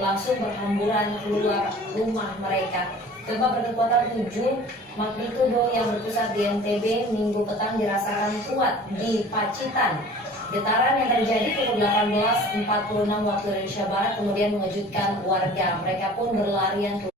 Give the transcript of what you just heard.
langsung berhamburan keluar rumah mereka. Gempa berkekuatan 7 magnitudo yang berpusat di NTB Minggu petang dirasakan kuat di Pacitan. Getaran yang terjadi pukul 18.46 waktu Indonesia Barat kemudian mengejutkan warga. Mereka pun berlarian keluar